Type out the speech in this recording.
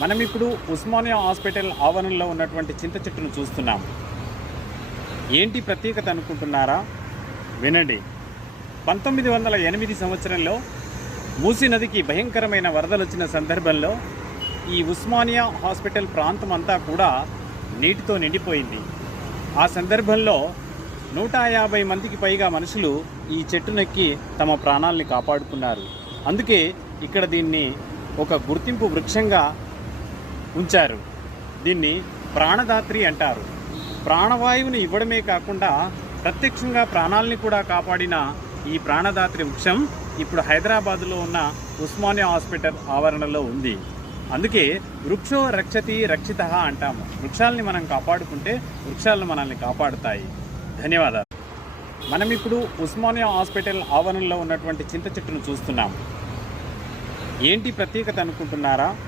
మనం ఇప్పుడు ఉస్మానియా హాస్పిటల్ ఆవరణలో ఉన్నటువంటి చింత చెట్టును చూస్తున్నాం. ఏంటి ప్రత్యేకత అనుకుంటున్నారా? వినండి. 1908 సంవత్సరంలో మూసీ నదికి భయంకరమైన వరదలు వచ్చిన సందర్భంలో ఈ ఉస్మానియా హాస్పిటల్ ప్రాంతం అంతా కూడా నీటితో నిండిపోయింది. ఆ సందర్భంలో 150 మందికి పైగా మనుషులు ఈ చెట్టునెక్కి తమ ప్రాణాలని కాపాడుకున్నారు. అందుకే ఇక్కడ దీన్ని ఒక గుర్తింపు వృక్షంగా ఉంచారు. దీన్ని ప్రాణదాత్రి అంటారు. ప్రాణవాయువుని ఇవ్వడమే కాకుండా ప్రత్యక్షంగా ప్రాణాలని కూడా కాపాడిన ఈ ప్రాణదాత్రి వృక్షం ఇప్పుడు హైదరాబాదులో ఉన్న ఉస్మానియా హాస్పిటల్ ఆవరణలో ఉంది. అందుకే వృక్షో రక్షతి రక్షిత అంటాము. వృక్షాలని మనం కాపాడుకుంటే వృక్షాలను మనల్ని కాపాడుతాయి. ధన్యవాదాలు. మనం ఇప్పుడు ఉస్మానియా హాస్పిటల్ ఆవరణలో ఉన్నటువంటి చింత చెట్టును చూస్తున్నాం. ఏంటి ప్రత్యేకత అనుకుంటున్నారా?